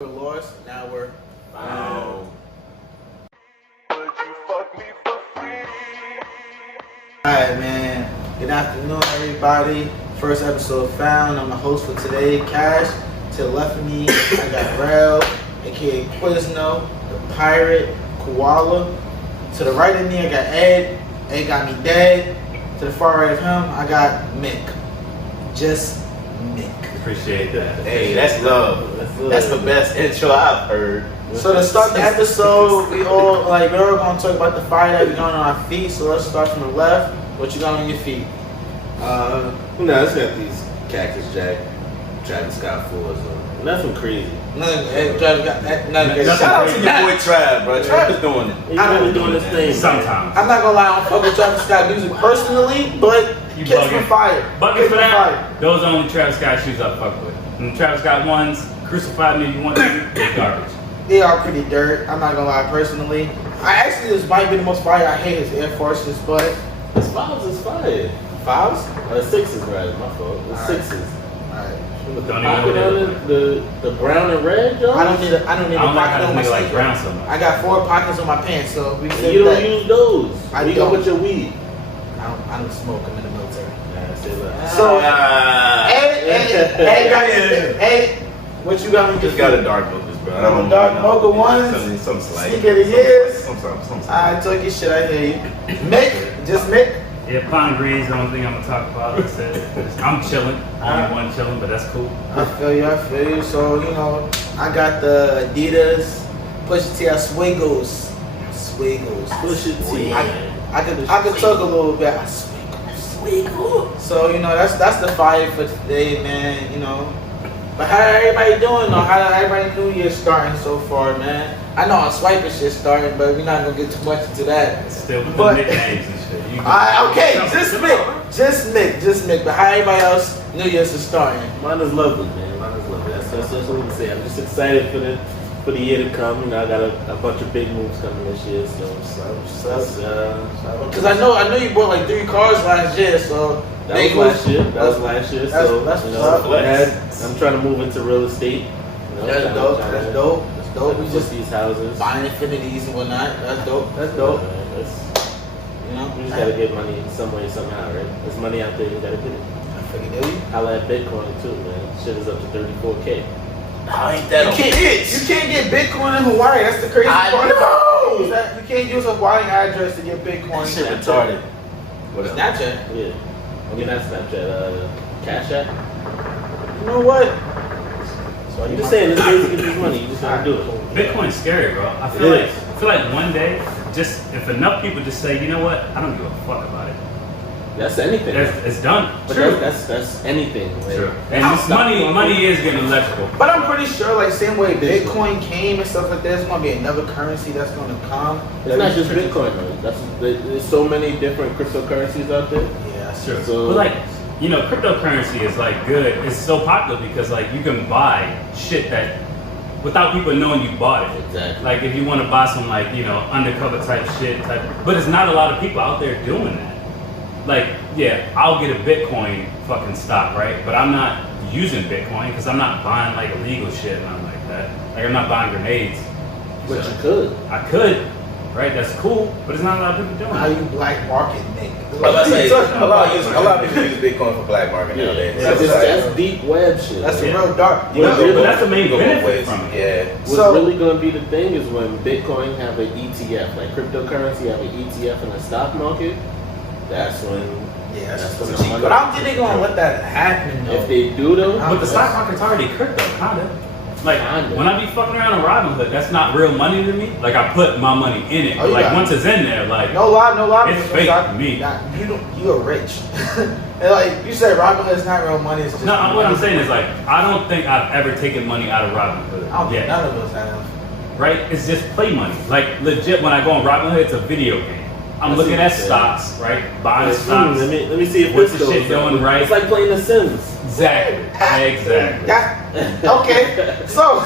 We're lost, now we're found. Would you fuck me for free? Alright, man. Good afternoon, everybody. First episode found. I'm the host for today, Cash. To the left of me, I got Rel, aka Quizno, the pirate, Koala. To the right of me, I got Ed. Ed got me dead. To the far right of him, I got Mick. Just Mick. Appreciate that. Hey, that's love. That's the best intro I've heard. So to start the episode, we're all gonna talk about the fire that we got on our feet. So let's start from the left. What you got on your feet? It's got these Cactus Jack, Travis Scott fours on. Nothing crazy. Nothing. Shout out to your boy Trav, bro. Trav is doing it. He's really doing this thing. Sometimes. I'm not gonna lie, I don't fuck with Travis Scott music personally, but You Kiss bugging. from Fire. Bucket Kiss for from that. Fire. Those are only Travis Scott shoes I fuck with. And Travis Scott ones, crucify me if you want to, they're garbage. They are pretty dirt. I'm not gonna lie, personally. This might be the most fire I hate is Air Forces, but His fives is fire. fives? Sixes, right? My fault. The Alright. sixes. Alright. With Don't the even pocket know on it, the brown and red, Joe. I don't need a I don't like pocket how on my this nigga like sneaker. brown so much. I got 4 pockets on my pants, so we said You don't that. use those. I We go don't. with your weed. I don't smoke. I'm in the military. Nah, say that. So, Ah. Hey, what you got on your Just feet? got a dark focus, bro. I don't Dark know. mocha ones? Some slight. Sneaker of the years? Some I took your shit, I hear you. Mick, just Mick. Yeah, Pine Green's the only thing I'm gonna talk about. Like I said, I'm chilling. Only one chilling, but that's cool. I feel you. So, I got the Adidas Pusha T Swiggles. Pusha T. I could talk a little bit. Swiggle. So, that's the fire for today, man, But how everybody doing though? How everybody New Year starting so far, man? I know I'm swiping shit starting, but we're not gonna get too much into that. Still with But- the nicknames and shit. You Okay, can- just Mick. But how everybody else New Year's is starting? Mine is lovely, man. Mine is lovely. That's what we can say. I'm just excited for the year to come. I got a bunch of big moves coming this year, Because I know you bought like 3 cars last year, so that was last year. So that's what's up. I'm trying to move into real estate. That's dope. That's dope. We Just just these houses. buying Infinities and whatnot. That's dope. We just gotta get money some way, somehow, right? There's money out there, you gotta get it. I figured you. I like Bitcoin too, man. Shit is up to 34K. How ain't that You can't get Bitcoin in Hawaii. That's the crazy I part. know. Is that you can't use a Hawaii address to get Bitcoin. Shit retarded. What is Snapchat? Yeah. I mean, not Snapchat, Cash App. You know what? So I'm just saying, this way to get this money, you just gotta do it. Bitcoin's scary, bro. I feel like one day, just if enough people just say, you know what, I don't give a fuck about it. That's anything. It's done. But True. that's anything. Like, True. And this money is getting electrical. But I'm pretty sure, like, same way Bitcoin came and stuff like that, there's gonna be another currency that's gonna come. It's not just Bitcoin, though. There's so many different cryptocurrencies out there. Yeah, that's Sure. So- But like, cryptocurrency is like good. It's so popular because like you can buy shit that without people knowing you bought it. Exactly. Like if you want to buy some like undercover type shit, but it's not a lot of people out there doing that. Like, yeah, I'll get a Bitcoin fucking stock, right? But I'm not using Bitcoin because I'm not buying like illegal shit and nothing like that. Like I'm not buying grenades. But So, you could. I could, right? That's cool, but it's not a lot of people doing how it. you black market make. I was about to say, a lot of people use Bitcoin for black market nowadays. That's deep web shit. That's Yeah. a real dark. But that's the main You go both benefit ways. from it. Yeah. What's So- really going to be the thing is when Bitcoin have an ETF, like cryptocurrency have an ETF in the stock market, that's when. Yeah, That's that's what cheap. I'm But I don't think they're gonna let that happen though. If they do though, But the stock market's already crypto, kinda. Like Kinda. when I be fucking around on Robinhood, that's not real money to me. Like I put my money in it, Oh, but you like got once it's in there, like No lie. It's because fake I- to me. You're rich. And like you said, Robinhood's not real money. It's just no. What I'm saying is like I don't think I've ever taken money out of Robinhood. I don't think yet, none of us have. right? It's just play money. Like legit, when I go on Robinhood, it's a video game. I'm I see looking what at you're saying. stocks, right? Buying Like, stocks. let me see if What's this the goes shit doing up. right? It's like playing The Sims. Exactly. Okay, so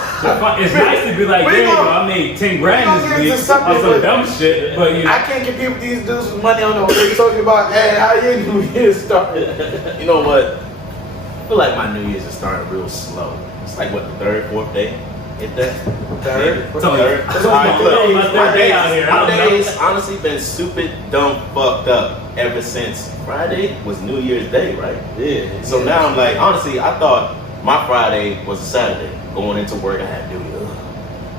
It's nice to be like, We there you go, gonna- I made 10 we grand gonna this get week into on something some with- dumb shit, but I can't compete with these dudes with money on them. They're talking about, hey, how your New Year started? You know what? I feel like my New Year's is starting real slow. It's like what, the 3rd, 4th day? If that Third. Tony, That's All right, look, my third day out here. I my don't know. days honestly been stupid, dumb, fucked up ever since Friday was New Year's Day, right? Yeah. So now I'm like, honestly, I thought my Friday was a Saturday. Going into work, I had duty. Ugh.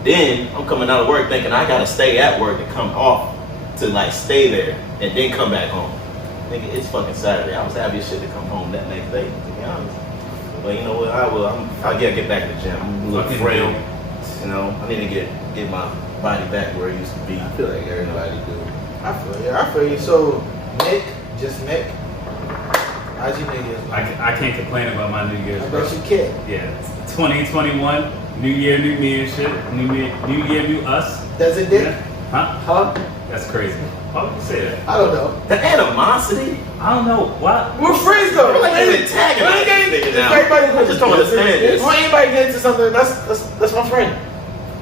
Then I'm coming out of work thinking I gotta stay at work and come off to like stay there and then come back home. Nigga, it's fucking Saturday. I was happy as shit to come home that next day, to be honest. But you know what? I gotta get back in the gym. I'm a little Fucking frail. dude. You know, I need to get my body back where it used to be. I feel like everybody do. I feel you. So, Nick, just Nick. How's your New Year's? I can't complain about my New Year's, I bro. bet you can. Yeah, it's 2021, New Year, New me and shit. New year, new us. Does it, Dick? Yeah. Huh? Huh? That's crazy. Why would you say that? I don't know. The animosity? I don't know. What? We're friends though. Like you're antagonizing this nigga now. Everybody, I just don't understand this. When anybody gets into something, that's my friend.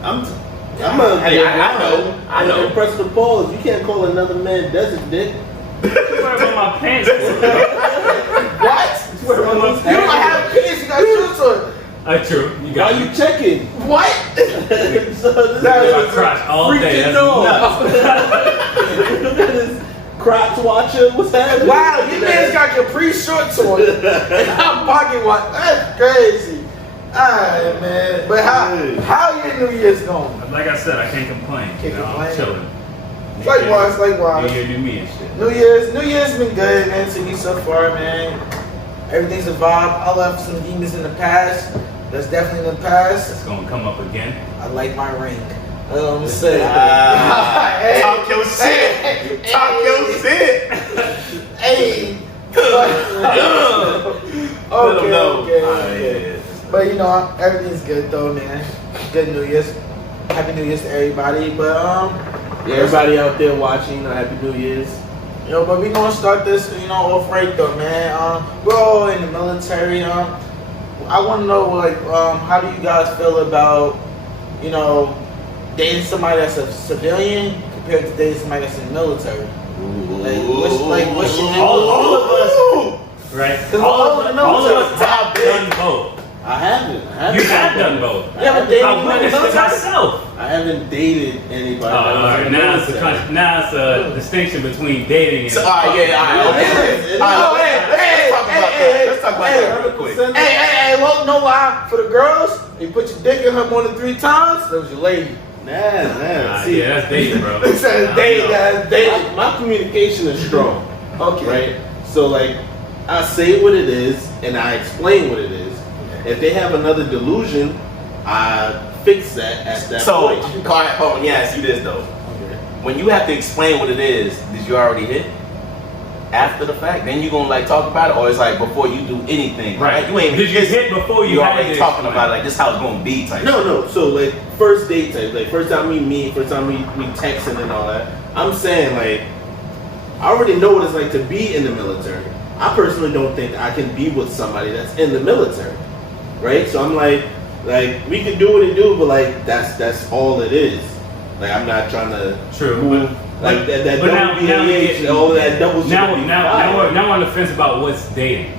I'm Hey, I know. Press the pause. You can't call another man desert dick. You worry about my pants. What? You worry about You don't have kids. You got shoes on. True. You Why got you checking? What? So this my crotch all day. freaking That's nuts. nuts. Crotch watcher. What's happening? Wow, your man's got Capri shorts on and I'm pocket watch. That's crazy. Alright, man. But how your New Year's going? Like I said, I can't complain. Can't I'm complain. chilling. Likewise. New Year, new me and shit. New Year's been good, man, to me so far, man. Everything's a vibe. I left some demons in the past. That's definitely in the past. It's gonna come up again. I like my ring. I'm saying. Talk your shit. Talk your shit. Hey. Okay. But you know, everything's good though, man. Good New Year's. Happy New Year's to everybody. But Yeah, everybody out there watching, Happy New Year's. but we gonna start this, off right though, man. We're all in the military. I want to know, like, how do you guys feel about, dating somebody that's a civilian compared to dating somebody that's in the military? What's your All of us, right? 'Cause All of us top have big. done both. I haven't. You have done both. You haven't dated I witnessed it myself. I haven't dated anybody. All that was right, in the now it's military. now it's a distinction between dating and. So, let's talk about that real quick. Hey, look, no lie. For the girls, you put your dick in her more than 3 times, that was your lady. Nah. See, Yeah, that's dating, bro. It says dating, that's dating. my communication is strong. Okay. Right? So, like, I say what it is and I explain what it is. If they have another delusion, I fix that at that So, point. hold on, let me ask you this though. Okay. When you have to explain what it is, did you already hit? After the fact, then you gonna like talk about it, or it's like before you do anything, Right. Like, you ain't Did you hit before you had already to talking explain? about it, like this how it's gonna be type. No. So, like, first date type, like, first time we meet, first time we texting and all that. I'm saying, like, I already know what it's like to be in the military. I personally don't think I can be with somebody that's in the military, right? So I'm like we can do what we do, but like that's all it is. Like, I'm not trying to True, move like that but now double we BAH, get- all that double. Now we're we're on the fence about what's dating.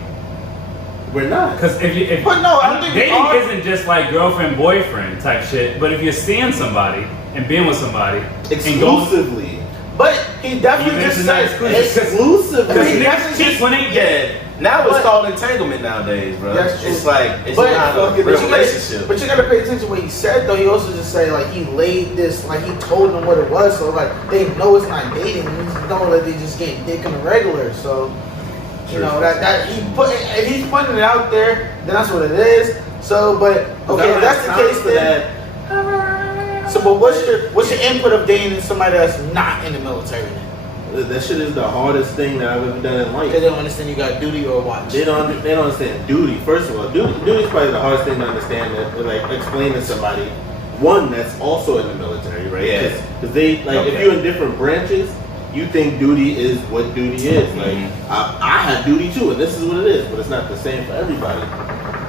not. Because if But no, I think we dating are. isn't just like girlfriend boyfriend type shit. But if you're seeing somebody and being with somebody and going, Exclusively. But he definitely You just mentioned said that Exclusively. Because niggas definitely cheat when they Yeah, now it's But- called entanglement nowadays, bro. That's true. It's like it's But, not a okay, real but relationship. you gotta pay attention to what he said though. He also just said like he laid this, like he told them what it was, so like they know it's not dating. They just know that they just getting dick on the regular. So that he put, if he's putting it out there, then that's what it is. So, but okay, if that's the case then. So, but what's your input of dating somebody that's not in the military? Then? That shit is the hardest thing that I've ever done in life. They don't understand you got duty or watch. They don't understand duty. First of all, duty is probably the hardest thing to understand. That like explain to somebody, one that's also in the military, right? Yeah. Because they like if Okay. you're in different branches, you think duty is what duty is. Like I have duty too, and this is what it is, but it's not the same for everybody,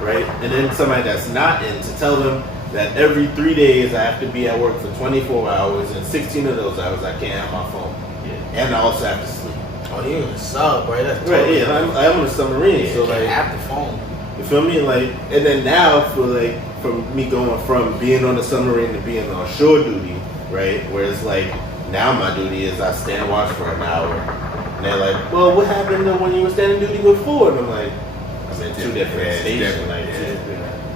right? And then somebody that's not in, to tell them that every 3 days I have to be at work for 24 hours, and 16 of those hours I can't have my phone, and I also have to sleep. Oh, you in a sub, right? That's Right? Yeah, I'm on a submarine, so like. have the phone. You feel me? Like, and then now for from me going from being on the submarine to being on shore duty, right? Where it's like now my duty is I stand watch for an hour, and they're like, well, what happened when you were standing duty with Ford? And I'm like, I'm in two different stations.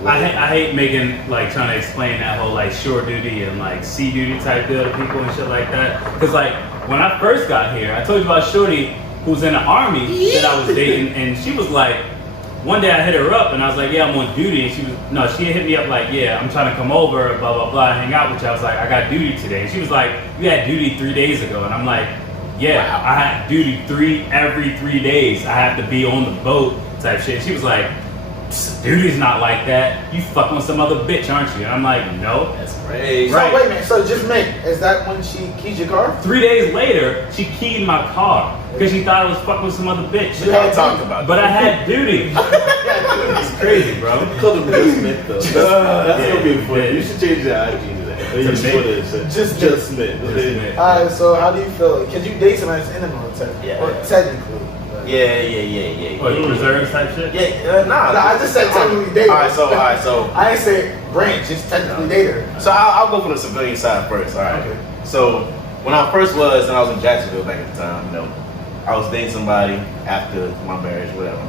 I hate making like trying to explain that whole like shore duty and like sea duty type deal to people and shit like that. Cause like when I first got here, I told you about Shorty who's in the army that I was dating, and she was like, one day I hit her up and I was like, yeah, I'm on duty. And she hit me up like, yeah, I'm trying to come over, blah blah blah, hang out with you. I was like, I got duty today. And she was like, you had duty 3 days ago, and I'm like, yeah, I had duty every 3 days. I have to be on the boat type shit. She was like, duty's not like that. You fucking with some other bitch, aren't you? And I'm like, no. That's crazy. So wait a minute. So just make, is that when she keys your car? 3 days later, she keyed my car because she thought I was fucking with some other bitch. You had talked about But I had duty. It's crazy, bro. Call him Will Smith though. That's gonna be funny. You should change your IG to that. Or your Twitter to just Smith. Alright, so how do you feel? Can you date somebody that's in the military? Yeah. Or technically? Yeah. What, reserves type shit? Yeah, nah. No, I just said technically date her. Alright, so I didn't say branch, just technically date her. So I'll go for the civilian side first. All right. Okay. So when I first was, and I was in Jacksonville back at the time, you know, I was dating somebody after my marriage, whatever,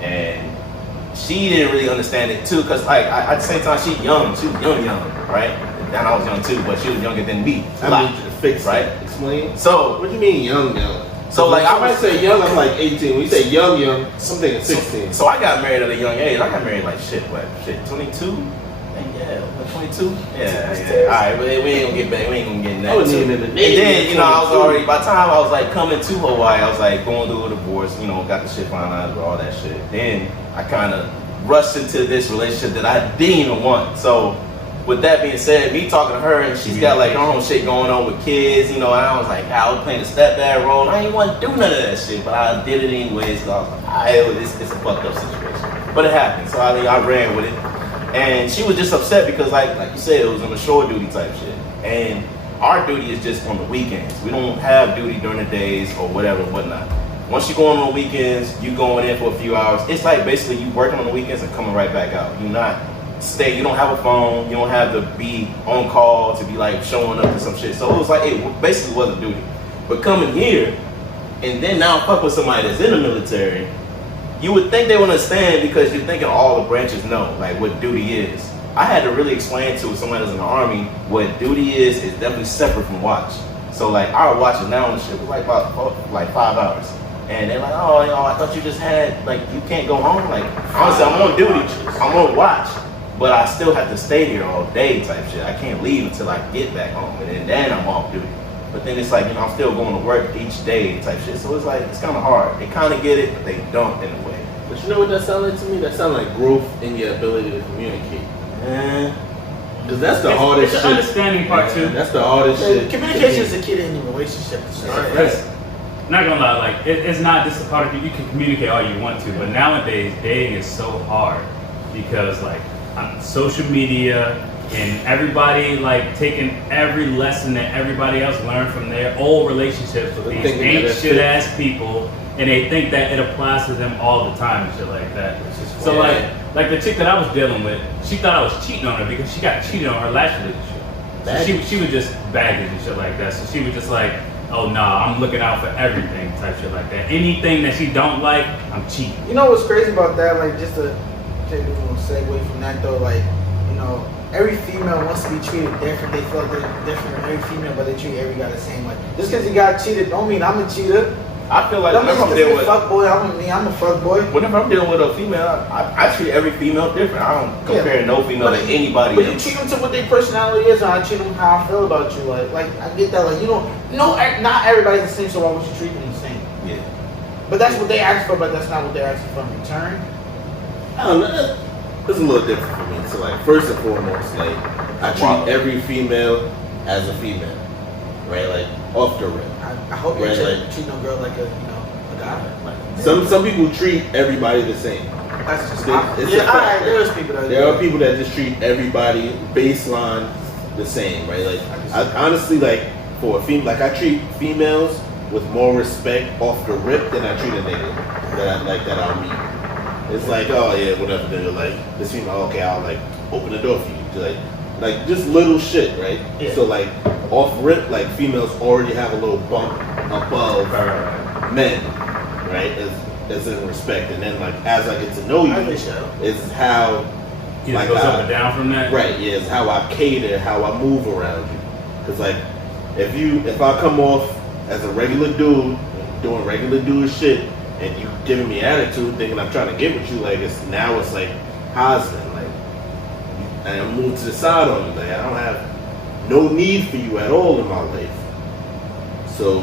and she didn't really understand it too, cause like at the same time she was young, right? And I was young too, but she was younger than me. I need you to fix right? Explain. So What do you mean young? So like I might say young, I'm like 18. When you say young, I'm thinking 16. So I got married at a young age. I got married like 22. Yeah, like 22. Yeah. All right, but we ain't gonna get back. We ain't gonna get in that. I wasn't too. even in the And Navy then at you know I was 22. already by the time I was like coming to Hawaii, I was like going through a divorce. You know, got the shit finalized with all that shit. Then I kind of rushed into this relationship that I didn't even want. So with that being said, me talking to her and she's got like her own shit going on with kids, you know, and I was like, I was playing the stepdad role. I didn't want to do none of that shit, but I did it anyways. So I was like, it's a fucked up situation. But it happened, so I ran with it. And she was just upset because like you said, it was on the shore duty type shit. And our duty is just on the weekends. We don't have duty during the days or whatever, whatnot. Once you go on the weekends, you going in for a few hours. It's like basically you working on the weekends and coming right back out. You're not you don't have a phone, you don't have to be on call to be like showing up to some shit. So it was like, it basically wasn't duty. But coming here, and then now fuck with somebody that's in the military, you would think they would understand because you're thinking all the branches know, like what duty is. I had to really explain to somebody that's in the army what duty is definitely separate from watch. So like our watches now on the ship was like about 5 hours. And they're like, oh, you know, I thought you just had, like, you can't go home. Like, honestly, I'm on duty, I'm on watch. But I still have to stay here all day type shit. I can't leave until I get back home, and then I'm off duty. But then it's like, you know, I'm still going to work each day type shit. So it's like, it's kind of hard. They kind of get it, but they don't in a way. But you know what that sounds like to me? That sounds like growth in your ability to communicate. Because that's the hardest it's shit. the understanding part too. That's the hardest shit. Communication is the key to any relationship. That's, not gonna lie, like it's not just a part of you. You can communicate all you want to, but nowadays dating is so hard because like social media and everybody like taking every lesson that everybody else learned from their old relationships with these ain't shit ass people, and they think that it applies to them all the time and shit like that. So like the chick that I was dealing with, she thought I was cheating on her because she got cheated on her last relationship. So she was just baggage and shit like that. So she was just like, oh nah, I'm looking out for everything type shit like that. Anything that she don't like, I'm cheating. You know what's crazy about that? Like just to take a little segue from that though, like, you know, every female wants to be treated different. They feel they're different from every female, but they treat every guy the same way. Just because you got cheated don't mean I'm a cheater. I feel like whenever I'm dealing with a fuckboy, I'm a fuckboy. Whenever I'm dealing with a female, I treat every female different. I don't compare no female to anybody but else. You treat them to what their personality is, and I treat them how I feel about you. Like I get that. Like, you don't, no, not everybody's the same, so why would you treat them the same? Yeah. But that's what they ask for, but that's not what they're asking for in return. I don't know. It's a little different for me. So like, first and foremost, like I treat every female as a female, right? Like off the rip. I hope you Right, treat no girl like a guy. Like, Some people treat everybody the same. that's just It's a fact. there's people that There are people that just treat everybody baseline the same, right? Like I honestly, like for a female, like I treat females with more respect off the rip than I treat a nigga that I'll meet. It's like, oh yeah, whatever. They're like this female, okay, I'll like open the door for you. Like just little shit, right? Yeah. So like off rip, like females already have a little bump above men, right? As in respect, and then like as I get to know you, is how It goes up and down from that. right? Yeah, it's how I cater, how I move around you. Cause like if I come off as a regular dude doing regular dude shit, and you giving me attitude, thinking I'm trying to get with you, like it's like husband, like, and I move to the side on you, like I don't have no need for you at all in my life. So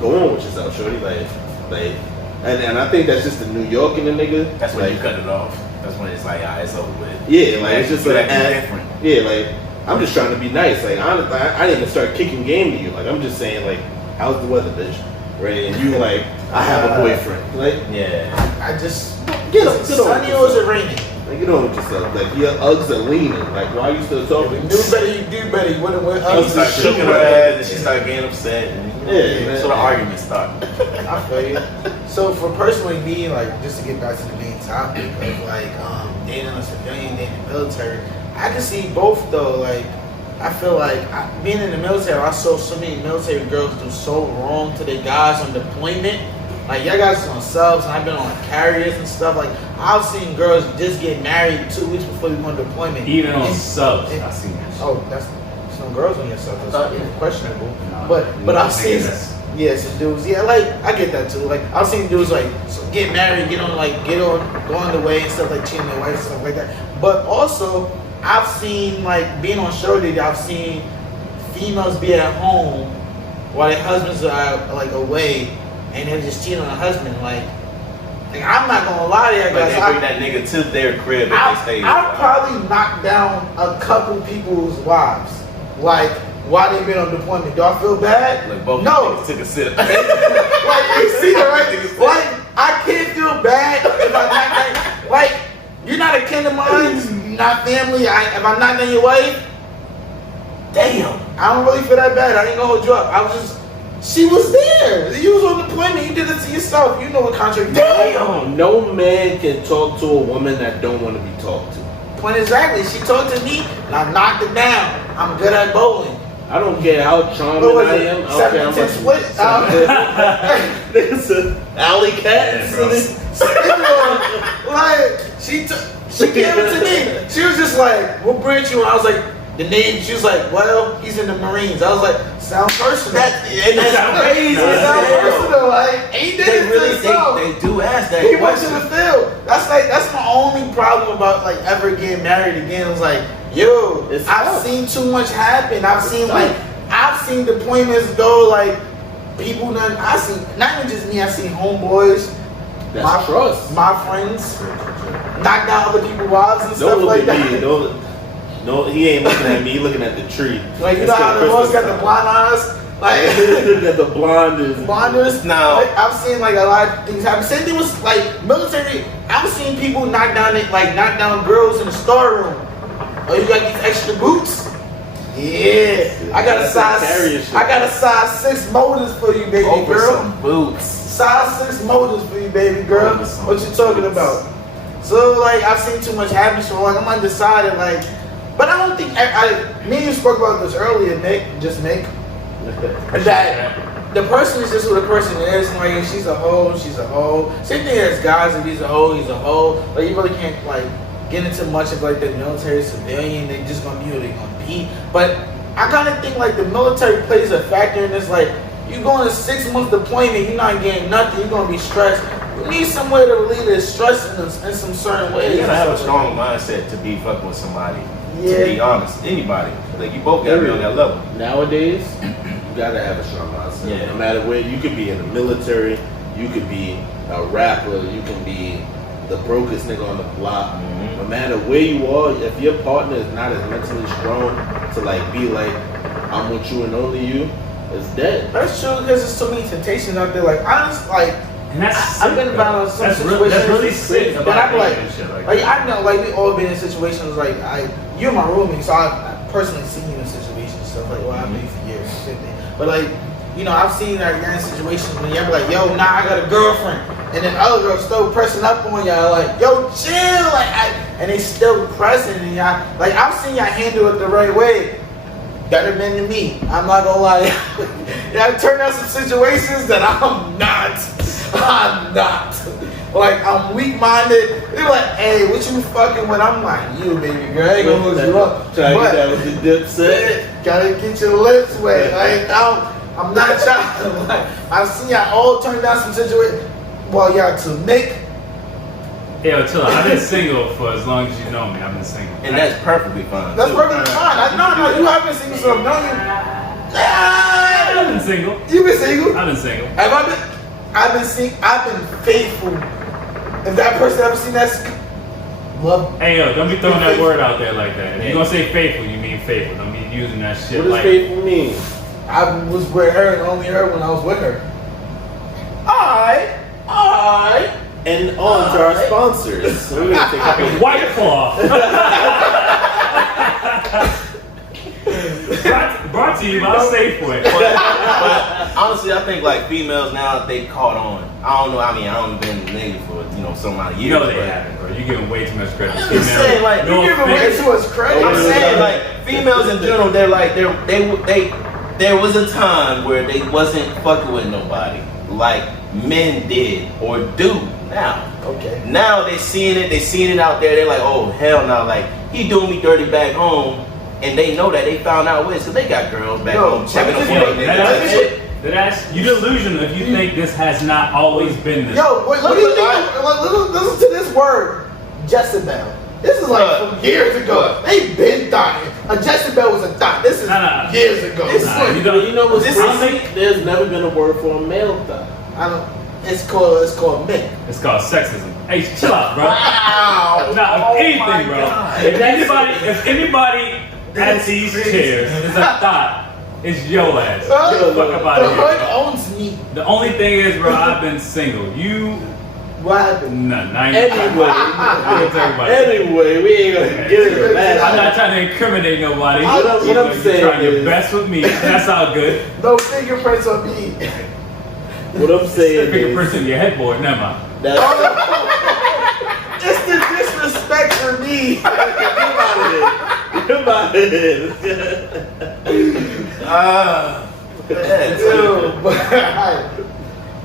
go on with yourself, shorty, and I think that's just the New York in the nigga. That's when you cut it off. That's when it's like, it's over with. Yeah, like it's just like different. Yeah, like I'm just trying to be nice. Like honestly, I didn't even start kicking game to you. Like I'm just saying, like, how's the weather, bitch? Right? And you like, I have a boyfriend. Like, yeah. I just get on. Sunny or is it raining? Like, get on with yourself. Like, your Uggs are leaning. Like, why are you still talking? Do better, you do better. What She started shaking her ass and she started getting upset. And, so the argument started. I feel you. So for personally me, like, just to get back to the main topic of like dating a civilian, dating the military, I can see both though. Like, I feel like being in the military, I saw so many military girls do so wrong to their guys on deployment. Like, y'all guys is on subs, and I've been on carriers and stuff. Like, I've seen girls just get married 2 weeks before we go on deployment. Even on subs, I've seen this. Oh, there's no girls on your subs. That's questionable. No, but I've seen some dudes. Yeah, like I get that too. Like I've seen dudes like get married, go on the way and stuff, like cheating their wife and stuff like that. But also, I've seen, like, being on show duty, I've seen females be at home while their husbands are like away, and they're just cheating on their husband. Like I'm not gonna lie to you guys. Like they bring that nigga to their crib and they stay. I've probably knocked down a couple people's wives, like while they've been on deployment. Do I feel bad? Like both no. took a sip. Like you see that, right? Like I can't feel bad if I'm not that. Like you're not a kin of mine, you're not family. If I'm not in your wife, damn, I don't really feel that bad. I ain't gonna hold you up. She was there. You was on deployment. You did it to yourself. You know what contract. Damn. No man can talk to a woman that don't want to be talked to. Point exactly. She talked to me, and I knocked it down. I'm good at bowling. I don't care how charming I am. I don't care how much split. There's an alley cat. Like she gave it to me. She was just like, "What brand you?" And I was like, "The name." She was like, "Well, he's in the Marines." I was like, "Sound personal." That's crazy. Sound personal. Like he did it really, to himself. they do ask that. He went to the field. That's my only problem about like ever getting married again. It was like, yo, I've seen too much happen. I've seen deployments go like people done. I seen not even just me. I seen homeboys. My friends knock down other people's wives and stuff like that. No, he ain't looking at me. He looking at the tree. Like, you know how the boys got the blind eyes? Like, the blonders. Blonders? No. Like, I've seen, like, a lot of things happen. Same thing was, like, military. I've seen people knock down girls in the storeroom. Oh, you got these extra boots? Yeah. I got a size 6 motors for you, baby Over girl. some boots. Size 6 motors for you, baby girl. What you talking about? So, like, I've seen too much happen, so, like, I'm undecided, like, but I don't think, me and you spoke about this earlier, Nick, that the person is just who the person is, and, like, if she's a hoe, she's a hoe. Same thing as guys, if he's a hoe, he's a hoe. Like, you really can't, like, get into much of, like, the military civilian, they just gonna be who they gonna be. But I kind of think, like, the military plays a factor in this, like, you go on a 6-month deployment, you're not getting nothing, you're gonna be stressed. You need some way to relieve the stress in some certain ways. You gotta have a strong mindset to be fucking with somebody. Yeah. To be honest, anybody. Like, you both gotta be on that level. Nowadays, you gotta have a strong mindset. Yeah. No matter where, you could be in the military, you could be a rapper, you can be the brokest nigga on the block. Mm-hmm. No matter where you are, if your partner is not as mentally strong to like be like, I'm with you and only you, it's dead. That's true, because there's so many temptations out there. Like, honestly, like, and that's I've been about some situations. That's really sick about shit like I know, like, we all been in situations like you're my roommate, so I personally seen you in situations and stuff like, well, I've been for years, shit. But like, you know, I've seen like you're in situations when you're like, yo, nah, I got a girlfriend, and then other girls still pressing up on y'all, like, yo, chill, like and they still present, and y'all, like, I've seen y'all handle it the right way. Better than me. I'm not gonna lie. Y'all turn out some situations that I'm not. Like, I'm weak-minded. They're like, hey, what you fucking with? I'm like, you, baby girl. I ain't gonna hold you up. Try to But- get that with the dip set. Gotta get your lips wet. Like, I'm not trying. Like, I've seen y'all all turn down some situations. Well, y'all to make. Yo, chill out. I've been single for as long as you know me. I've been single. And that's perfectly fine. That's too. perfectly fine. No, you have been single, so don't you? I've been single. You been single? I've been single. Have I been? I've been faithful. If that person ever seen that, love. Hey, yo, don't be throwing that word out there like that. If you're gonna say faithful, you mean faithful. Don't be using that shit What does like. faithful mean? I was with her and only her when I was with her. Alright. And on to our sponsors. So we're gonna take Like a White Claw. brought to you by Safeway. But honestly, I think like females now they caught on. I don't know. I mean, I don't been nigga for some amount of years. You know they but haven't, bro. You're giving way too much credit. I'm just saying, like, no You giving way offense. too much credit. I'm saying like females in general, they're like they there was a time where they wasn't fucking with nobody like men did or do now. Okay. Now they seeing it out there. They're like, oh hell no, like he doing me dirty back home, and they know that they found out ways, so they got girls back Yo, home checking up yo, on their that's niggas. it. That's you delusional if you think this has not always been this. Yo, what do you think? Listen to this word, Jezebel. This is like from years ago. They been dying. A Jezebel was a thought. This is Nah. years ago. Nah, you don't- You know what's This crazy? There's never been a word for a male thought. I don't. It's called Mick. It's called sexism. Hey, chill out, bro. Wow. Nah, Oh if anything, my bro. God. If anybody at these chairs is a thought, it's your ass. Get the fuck up out The of here, hood bro. owns me. The only thing is, bro, I've been single. You, What happened? none. I ain't Anyway, anyway, we ain't gonna get into that. I'm not trying to incriminate nobody. What I'm You're saying trying your is- best with me. That's all good. No fingerprints on me. What I'm saying Fingerprints is in your headboard. Never mind. that It's the disrespect for me. Come on in. Dude, but okay.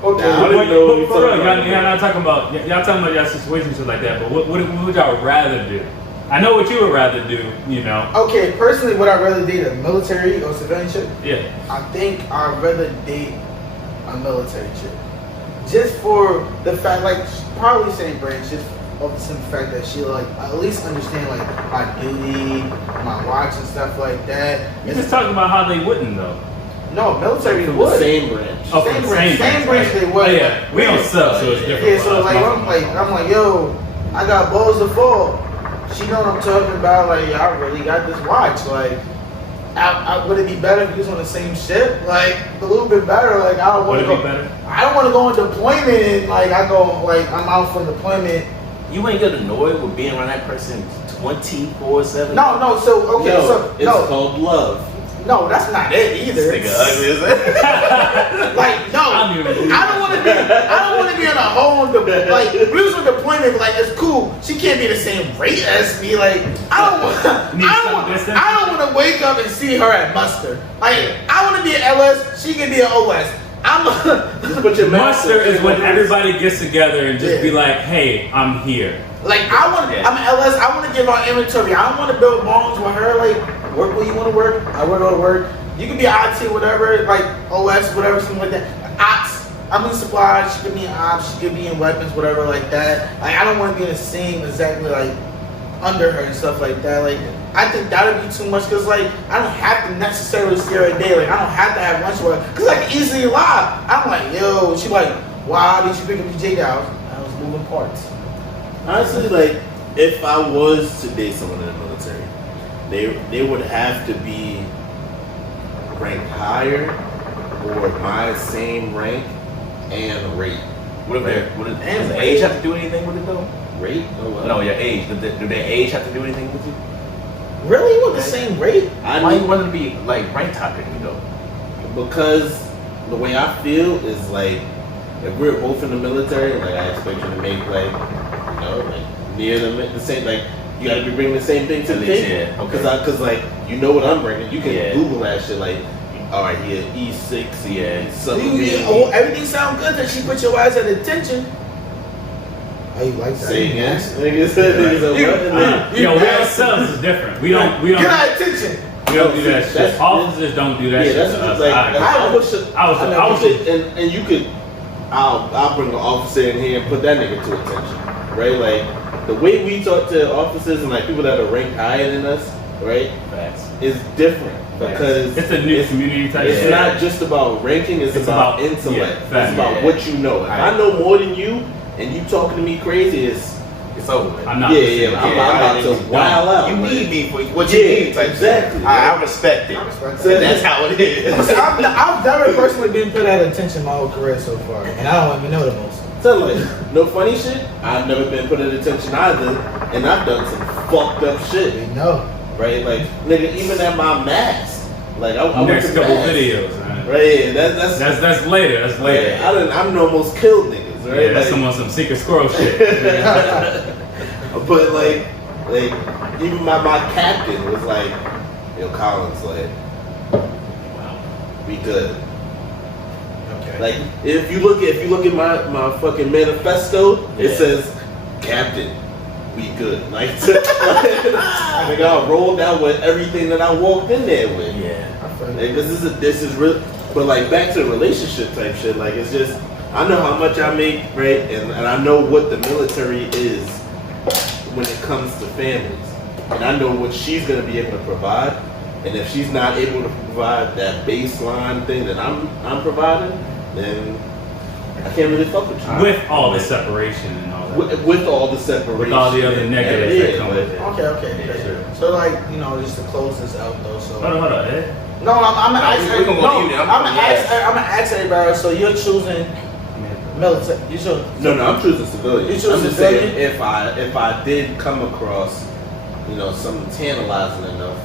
Nah, I But, didn't know what we for real, talking about. y'all not talking about y'all talking about y'all situations and shit like that. But what would y'all rather do? I know what you would rather do. You know. Okay, personally, would I rather date a military or civilian chick? Yeah. I think I'd rather date a military chick. Just for the fact, like, probably same branch, just of the simple fact that she, like, at least understand, like, my duty, my watch and stuff like that. You're just talking about how they wouldn't though. No, military From the would. same branch. Oh, Same from the branch, same branch right? they would. Oh, yeah, we don't sub, so it's different. Yeah, for so us. like, I'm like, yo, I got balls to fall. She know what I'm talking about. Like, I really got this watch. Like, would it be better if you was on the same ship? Like, a little bit better. Like, I don't want Would to it go. be better? I don't want to go on deployment and like I'm out for deployment. You ain't get annoyed with being around that person 24/7. No. So okay, No, so it's no, called love. no, that's not it either. Nigga ugly as that. Like, no, I don't even believe I don't want to be on a whole like we was on deployment. But like, it's cool. She can't be the same rate as me. Like, I don't want. Need some distance? I don't want to wake up and see her at muster. Like, I want to be an LS. She can be an OS. Just put your Muster is when master- everybody gets together and just Yeah. be like, "Hey, I'm here." Like, I'm an LS. I want to give out inventory. I don't want to build bonds with her. Like, work where you want to work. I work all work. You can be IT, whatever. Like OS, whatever, something like that. Ops. I'm in supplies. She could be in ops. She could be in weapons, whatever, like that. Like, I don't want to be in the same exactly like under her and stuff like that. Like, I think that'd be too much because like I don't have to necessarily see her every day. Like, I don't have to have lunch with her because I can easily lie. I'm like, yo, she like, why did you pick up the J out? I was moving parts. Honestly, like, if I was to date someone in the military, they would have to be ranked higher or my same rank and rate. What if does the age have to do anything with it though? Rate? Oh, well. No, your age. Do their age have to do anything with you? Really? With the same rate? Why you want to be like ranked higher than me though? Because the way I feel is like, if we're both in the military, like I expect you to make like, you know, like near the same. Like You gotta be bringing the same thing to At the least, table. yeah, okay. Cause like, you know what I'm bringing. You can Yeah. Google that shit like, all right, he had E6, he had Everything sounds good that she put your ass at attention. Oh, you like that? Say again. Nigga said niggas are what? We ourselves is different. We don't Get our attention. we don't do that shit. That's- Officers don't do that Yeah, shit that's to just us. like I wish was and you could I'll bring an officer in here and put that nigga to attention. Right? Like the way we talk to officers and like people that are ranked higher than us, right, Facts. is different because it's a new community type it's shit. not just about ranking, it's about intellect. yeah, facts. It's about Yeah. what you know. If I know more than you and you talking to me crazy, it's It's over with. I'm not yeah, listening. I'm about to wild out. You man. need me for what you Yeah, need. Type exactly. shit. I respect it. I respect So that. That's how it is. I've never personally been put at attention my whole career so far, and I don't even know the most. So like, no funny shit. I've never been put at attention either, and I've done some fucked up shit. We know. Right? Like, nigga, even at my mask. Like, I went Next to couple mass. videos, man. Right? Yeah, that's That's later. That's later. yeah, I'm almost killed niggas. Right? Yeah, that's Like, some secret squirrel shit. but like even my captain was like, yo, Collins, like, we good. Okay. Like if you look at my fucking manifesto, it says, Captain, we good. Like, I got rolled down with everything that I walked in there with. Yeah. Like, this is real. But like back to relationship type shit. Like it's just I know how much I make, right, and I know what the military is when it comes to families, and I know what she's gonna be able to provide. And if she's not able to provide that baseline thing that I'm providing, then I can't really fuck with you. With all the separation and all that. With all the separation. With all the other negatives that come with it. Okay. Yeah, sure. So like, just to close this out though. So Hold on, Ed. no, I'm gonna No, we gonna go to you then. I'm gonna ask everybody. So you're choosing military. You choose. No, I'm choosing civilian. You choosing I'm just civilian? saying if I did come across, something tantalizing enough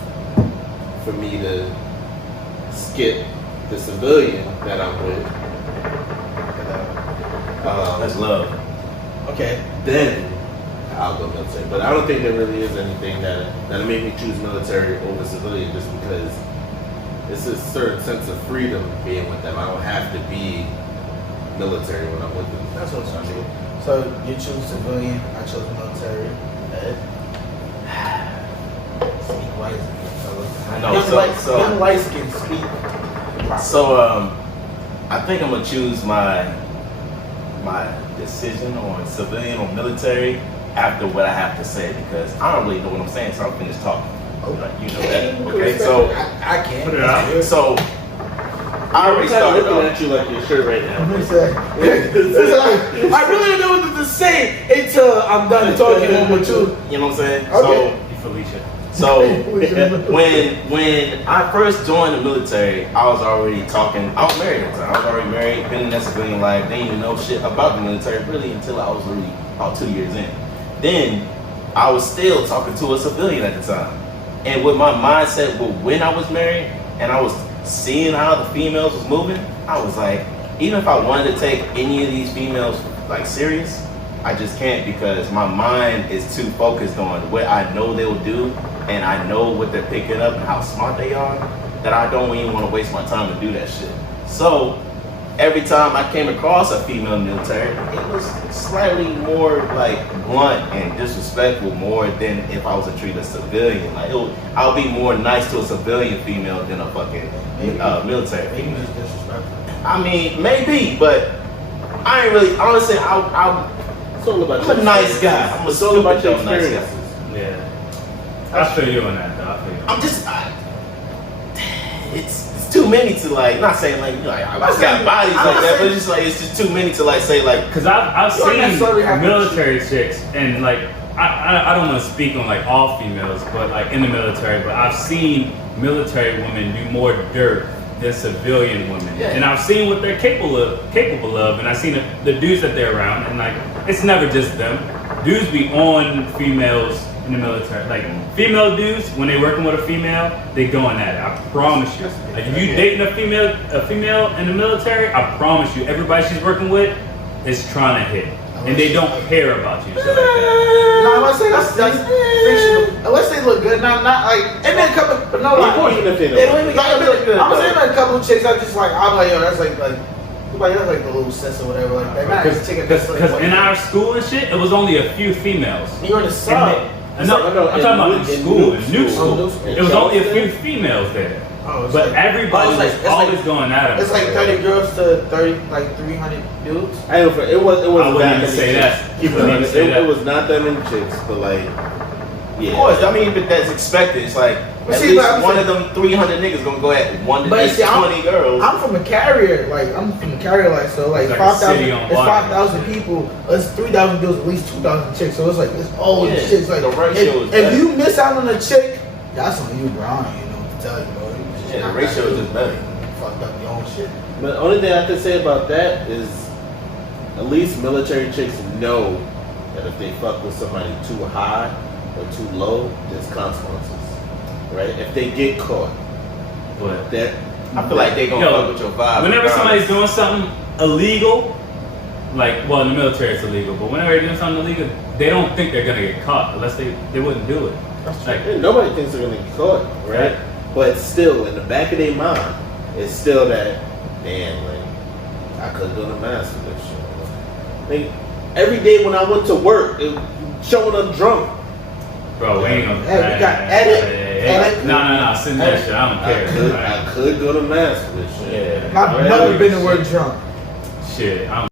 for me to skip the civilian that I'm with, That's love. Okay. then I'll go military. But I don't think there really is anything that'll make me choose military over civilian, just because it's a certain sense of freedom being with them. I don't have to be military when I'm with them. That's what I'm saying. So you choose civilian. I chose military. Speak wisely, fellas. I know, Young light skin speak. So I think I'm gonna choose my decision on civilian or military after what I have to say, because I don't really know what I'm saying, so I'm finished talking. Like, you know that. Okay, so I can't. Put it out. so I already I'm started looking off. at you like your shirt right now. I really don't know what to say until I'm done talking with you. You know what I'm saying? Okay. Felicia. So when I first joined the military, I was already talking. I was married at the time. I was already married, been in that civilian life. Didn't even know shit about the military really until I was really about 2 years in. Then I was still talking to a civilian at the time, and with my mindset with when I was married, and I was seeing how the females was moving, I was like, even if I wanted to take any of these females like serious, I just can't, because my mind is too focused on what I know they'll do, and I know what they're picking up and how smart they are, that I don't even want to waste my time to do that shit. So every time I came across a female military, it was slightly more like blunt and disrespectful more than if I was to treat a civilian. Like I'll be more nice to a civilian female than a fucking military Maybe female. it's disrespectful. I mean, maybe, but I ain't really, honestly, I'm It's all about a nice guy. I'm a It's all about your super nice guy. experiences. Yeah. I feel you on that, though. I feel you. I'm just, it's too many to like, not saying like, I got bodies like that, but it's just like, it's just too many to like say like, Because I've You don't necessarily have seen to military chicks, and like I don't want to speak on like all females, but like in the military, but I've seen military women do more dirt than civilian women, Yeah. and I've seen what they're capable of, and I've seen the dudes that they're around, and like it's never just them. Dudes be on females in the military, like female dudes when they working with a female, they going at it. I promise you. Like if you dating a female in the military, I promise you, everybody she's working with is trying to hit. and they don't care about you. Shit like that. No, I'm gonna say that's fictional. Unless they look good, not like. And then a couple, but no, like. Even if they They don't even don't. look good. I'm saying like a couple chicks. I just like. I'm like, yo, that's like. Everybody else like the little sis or whatever. Like that. Because in our school and shit, it was only a few females. You're in the sub. No, I'm talking about in school, in Nuke school. It was only a few females there. Oh, But everybody was always going at him. It's like 30 girls to 300 dudes. I don't know, it was I wouldn't that even many say chicks. that. Keep it Wouldn't honest. even say that. It was not that many chicks, but like, yeah. Of course, I mean, but that's expected. It's like But at see, least but I'm one saying- of them 300 niggas gonna go at one to But next see, 20 girls. I'm from a carrier, like so like It's like a 5,000. city on It's water. 5,000 people. It's 3,000 dudes, at least 2,000 chicks. So it's like it's all Yeah, chicks. Like the ratio is if better. you miss out on a chick, that's on you, bro. I don't even know what to tell you, bro. You just Yeah, the not ratio that is good. better. You fucked up your own shit. But the only thing I can say about that is, at least military chicks know that if they fuck with somebody too high or too low, there's consequences, right? If they get caught, But that I feel like they gonna Yo, fuck with your vibe. whenever regardless. somebody's doing something illegal, like, well, in the military it's illegal, but whenever they're doing something illegal, they don't think they're gonna get caught unless they wouldn't do it. Like, and nobody thinks they're gonna get caught, right? But still, in the back of their mind, it's still that, damn, like, I could go to mass for this shit. Like, every day when I went to work, it, showing up drunk. bro, we ain't gonna. Hey, we got edit. Edit. No, send that shit. I don't I care. could, Right. I could go to mass for this shit. Yeah. I've never been to work drunk. Shit, I don't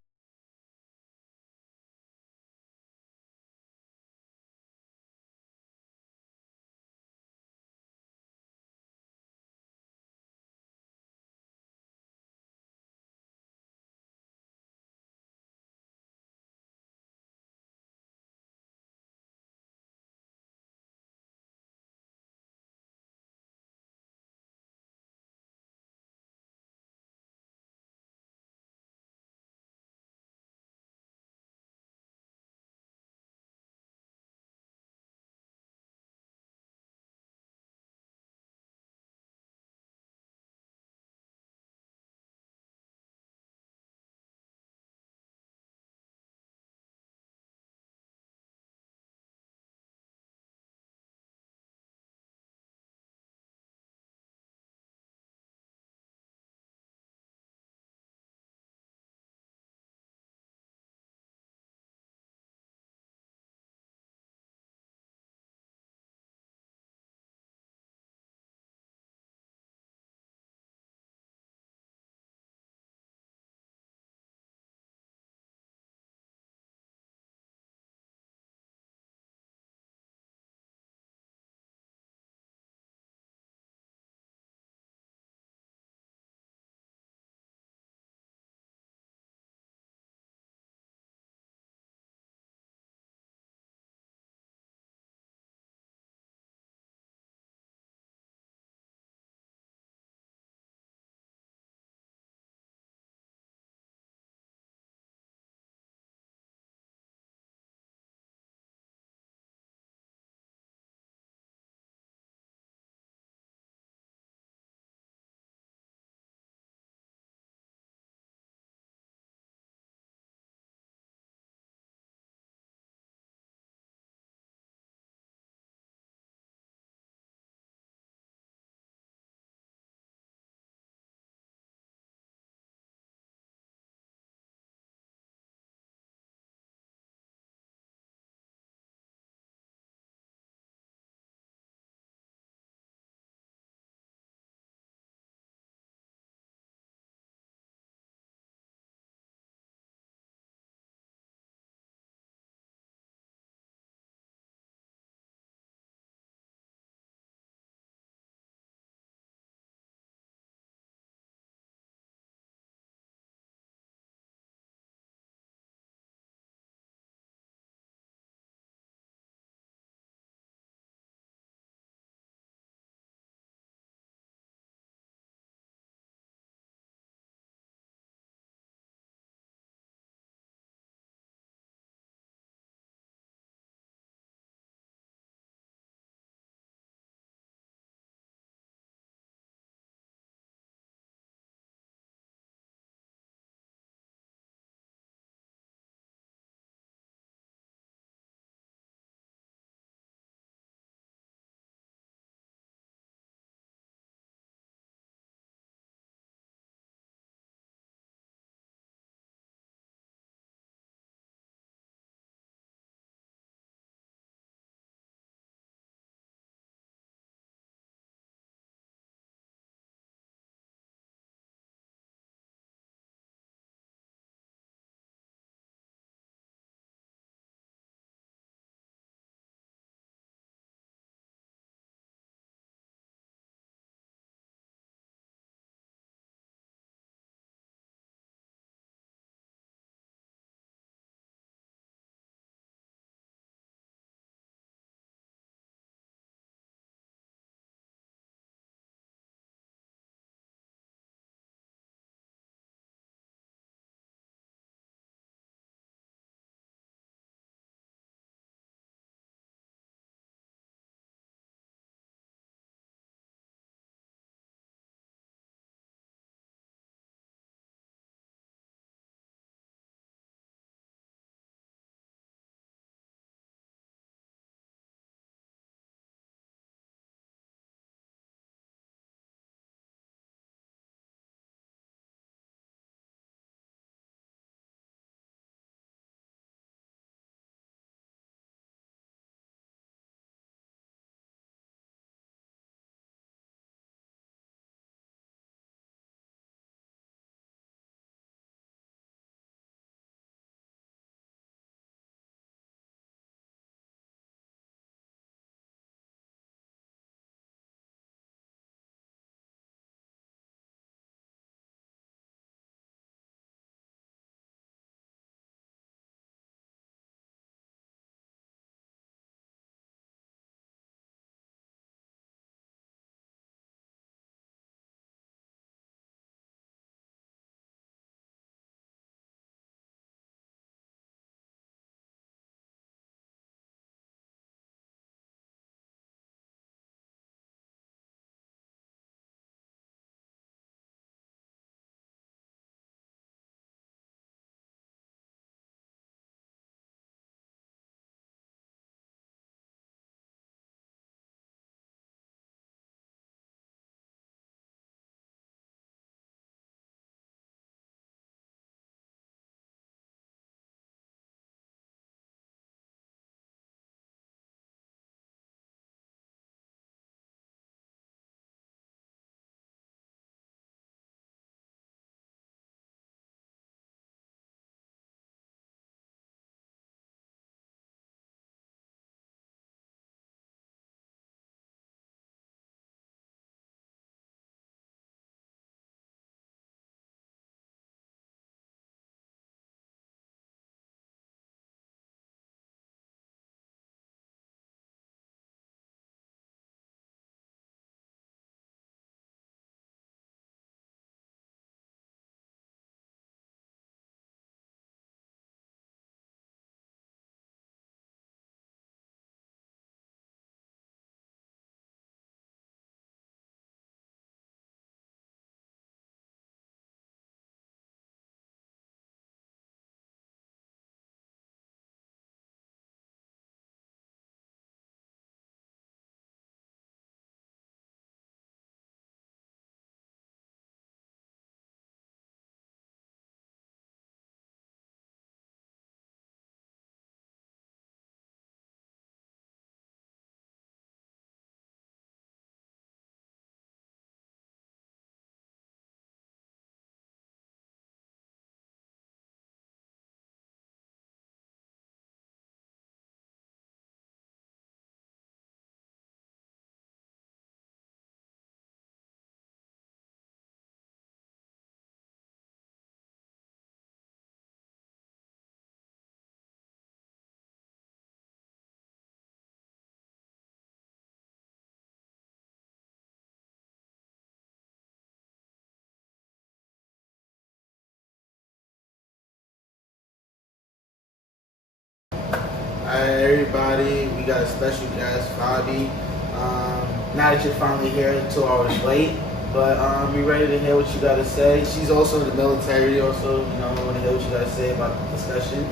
Alright, everybody, we got a special guest, Fabi. Now that you're finally here, 2 hours late, but we ready to hear what you got to say. She's also in the military, also, you know, want to hear what you got to say about the discussion.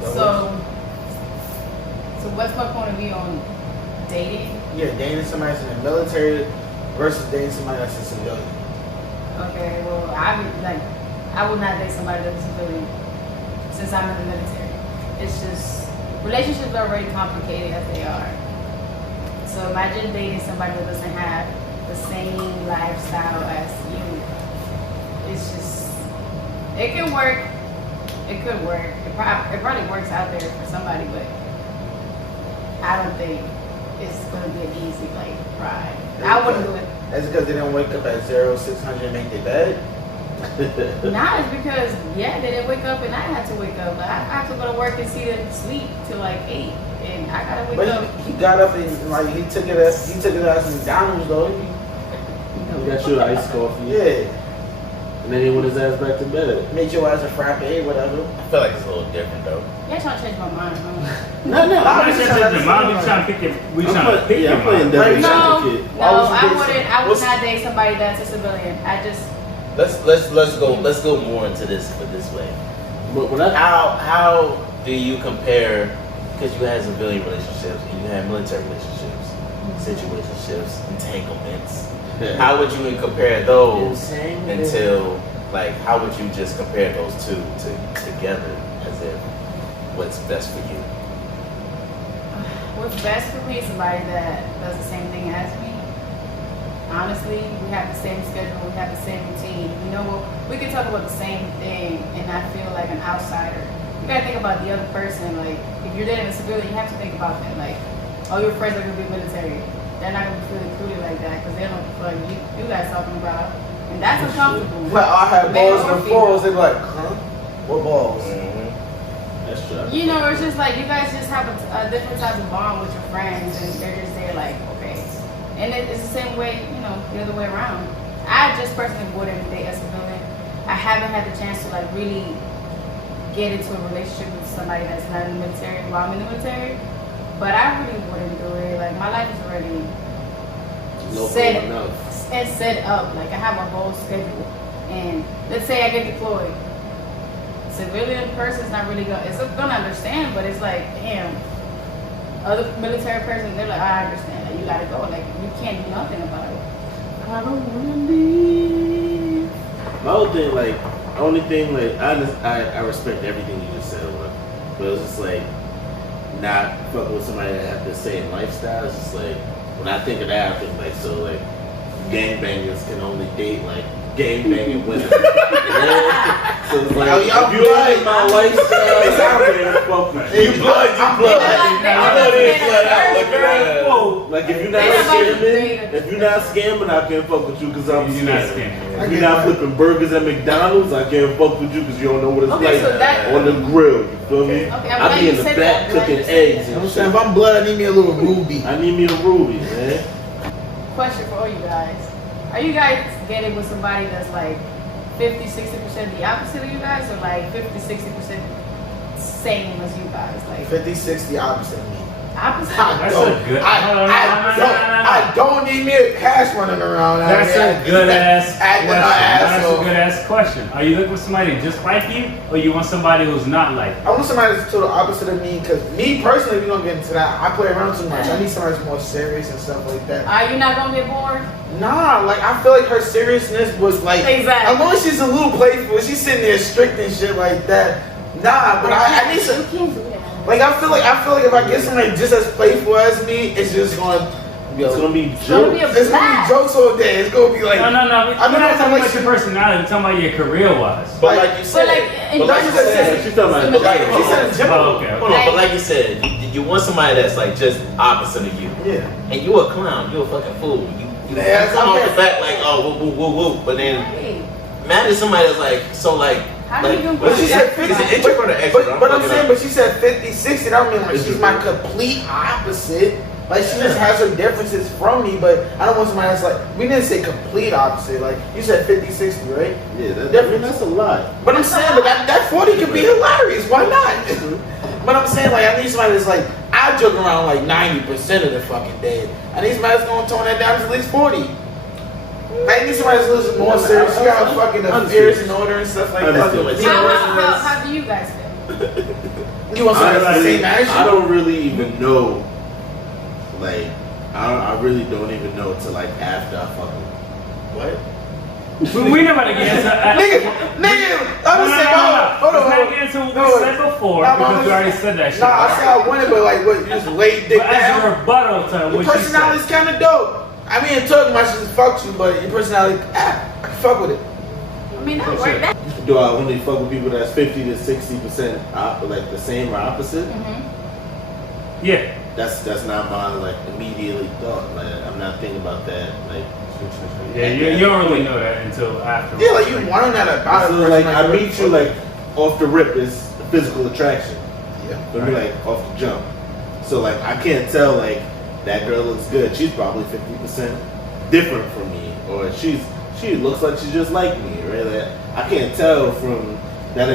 So what's my point of view on dating? Yeah, dating somebody that's in the military versus dating somebody that's a civilian. Okay, well, I would not date somebody that's a civilian since I'm in the military. It's just, relationships are already complicated as they are. So imagine dating somebody that doesn't have the same lifestyle as you. It's just, it can work. It could work. It probably works out there for somebody, but I don't think it's going to be an easy ride. I wouldn't do it. That's because they didn't wake up at 0600 and make their bed? Nah, it's because, they didn't wake up and I had to wake up. Like, I have to go to work and see them sleep till 8. And I gotta wake up. But he got up and he took it as McDonald's though. He got you an iced coffee. Yeah. And then he went his ass back to bed. Made your ass a frappe, whatever. I feel like it's a little different though. Yeah, trying to change my mind, huh? No. I'm not trying to pick your. We trying to pick your I'm playing mind. devil's No, advocate. I would not date somebody that's a civilian. Let's go more into this way. But when How do you compare? Because you had civilian relationships and you had military relationships, situationships, entanglements. How would you compare those until how would you just compare those two together as if what's best for you? What's best for me is somebody that does the same thing as me. Honestly, we have the same schedule, we have the same routine. You know what? We can talk about the same thing and not feel like an outsider. You gotta think about the other person. Like, if you're dating a civilian, you have to think about them. Like, oh, your friends are gonna be military. They're not gonna be feeling included like that because they don't know what the fuck you guys talking about. And that's uncomfortable. But I had balls Male or and balls, they be like, huh? What balls? that's true. You know, it's just like you guys just have a different type of bond with your friends, and they're just there like, okay. And it's the same way, the other way around. I just personally wouldn't date a civilian. I haven't had the chance to really get into a relationship with somebody that's not in the military while I'm in the military. But I really wouldn't do it. Like, my life is already set up. Like, I have a whole schedule. And let's say I get deployed. Civilian person's not really gonna understand, but it's like, damn. Other military person, they're like, I understand. Like, you gotta go. Like, you can't do nothing about it. I don't wanna leave. My whole thing, only thing, I respect everything you just said, but it was just not fucking with somebody that have the same lifestyle. It's just when I think of that, I think gangbangers can only date gangbanging women. So it's if you like my lifestyle, I can't fuck with you. You blood. If you're not scamming, I can't fuck with you because I'm You're not scamming. scamming. If you're not flipping burgers at McDonald's, I can't fuck with you because you don't know what it's Okay, so on the grill. You feel me? Okay, I'm I glad be you in the said back that. I'm glad cooking you said eggs that. and I'm saying, shit. if I'm blood, I need me a little ruby. I need me a Ruby, man. Question for all you guys. Are you guys getting with somebody that's 50-60% the opposite of you guys, or 50-60% same as you guys? 50-60 opposite of me. Opposite? That's a good. I don't need me a cash running around. That's a good ass Acting question. my ass That's a off. good ass question. Are you looking for somebody just like you, or you want somebody who's not like you? I want somebody that's total opposite of me, because me personally, we don't get into that. I play around too much. I need somebody that's more serious and stuff like that. Are you not gonna get bored? Nah, I feel like her seriousness was Exactly. as long as she's a little playful, she's sitting there strict and shit like that. Nah, but I need some. You can't do that. I feel like if I get somebody just as playful as me, it's just going. It's gonna be It's gonna be jokes. a It's gonna be jokes all day. It's gonna be No. We're not talking about your like personality. We're talking about your career-wise. But like you said, in but like you general- said, She's talking about But like- she said in general. Oh, okay. hold on, but like you said, you want somebody that's just opposite of you. Yeah. And you a clown, you a fucking fool. You Yeah, come off okay. the back woo, but then Hey, mad at somebody that's how do you do But she both? said Is 50. it introvert or extrovert? But I'm saying, but she said 50-60. That don't mean she's my complete opposite. She just has her differences from me, but I don't want somebody that's we didn't say complete opposite. You said 50-60, right? Yeah, Difference. that's a lot. But I'm saying, but that 40 could be hilarious. Why not? But I'm saying, like, I need somebody that's like, I joke around like 90% of the fucking day. I need somebody that's gonna tone that down to at least 40. Like, I need somebody that's a little more serious. You got fucking affairs in order and stuff like that. How do you guys feel? You want somebody that's the same action? I don't really even know. Like, I really don't even know till like after I fucking. What? We never get into nigga, I'm gonna say, hold on. Let's not get into what we said before because we already said that shit. Nah, I said I wanted, but like, what, you just laid dick But as down? a rebuttal to Your what she personality's said. kind of dope. I mean, talking about shit just fucks you, but your personality, I can fuck with it. I mean, that worked. Do I only fuck with people that's 50 to 60% like the same or opposite? Mm-hmm. Yeah. That's not my like immediately thought. Like I'm not thinking about that. Like Yeah, you don't really know that until after. Yeah, like you learn that about so it. like I meet you like off the rip is physical attraction. Yeah. For me, like off the jump. So like I can't tell like that girl looks good. She's probably 50% different from me, or she looks like she's just like me, right? Like, I can't tell from that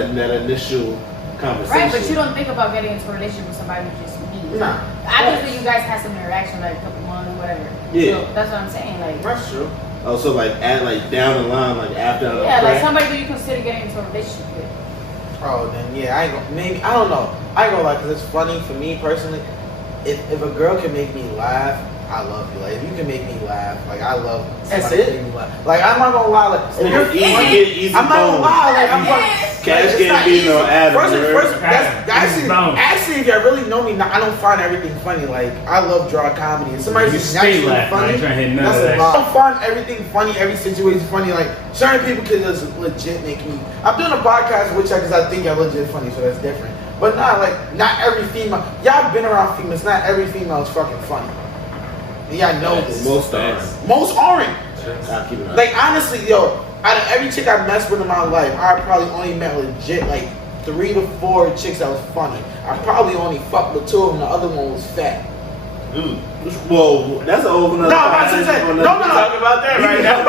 initial conversation. Right, but you don't think about getting into a relationship with somebody you just meet. Nah. I just think you guys had some interaction, like a couple months, whatever. Yeah. So that's what I'm saying. Like, That's true. Oh, so like at like down the line, like after I'm yeah, like cracked? somebody who you consider getting into a relationship with. Oh, then yeah, I ain't gonna, maybe, I don't know. I ain't gonna lie, because it's funny for me personally. If a girl can make me laugh, I love you. Like, if you can make me laugh, like, I love That's somebody it? to make me laugh. Like, I'm not gonna lie, like, if you're Easy, funny, get easy I'm not gonna bone. lie, like, I'm Yeah. like, Cash it's can't not be easy. no Adam, First, right? actually, if you really know me, I don't find everything funny. Like, I love dry comedy. If somebody's You just stay naturally laughing. I funny, ain't trying to hit none that's of a that lot. I shit. don't find everything funny, every situation funny. Like, certain people can just legit make me. I'm doing a podcast with y'all because I think y'all legit funny, so that's different. But not like, not every female. Y'all been around females. Not every female is fucking funny. And y'all know this. Most aren't. Most aren't. I'll keep it on. Like, honestly, yo, out of every chick I messed with in my life, I probably only met legit like 3 to 4 chicks that was funny. I probably only fucked with 2 of them. The other one was fat. Whoa, that's a whole nother. No, I'm not saying that. No. Talk about that right now.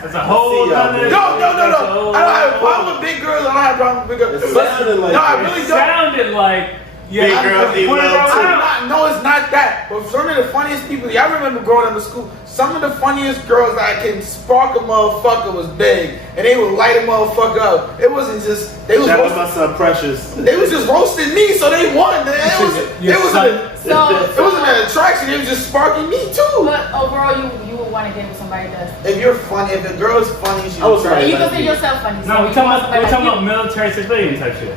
That's a whole See y'all, nother. man. No. that's a whole I don't have a nother- problem with big girls. I don't have a problem with big girls. It sounded like No, I it. really It don't. sounded like Big girls need love, too. No, it's not that. But some of the funniest people, y'all remember growing up in school, some of the funniest girls that can spark a motherfucker was big. And they would light a motherfucker up. It wasn't just, they was Shout out roasting, my son Precious. they was just roasting me, so they won. Your son- It wasn't an attraction, it was just sparking me too. But overall, you would want to get with somebody that's. If you're funny, if a girl's funny, she's I was attractive. You like consider you. yourself funny. No, we're talking about military civilian type shit.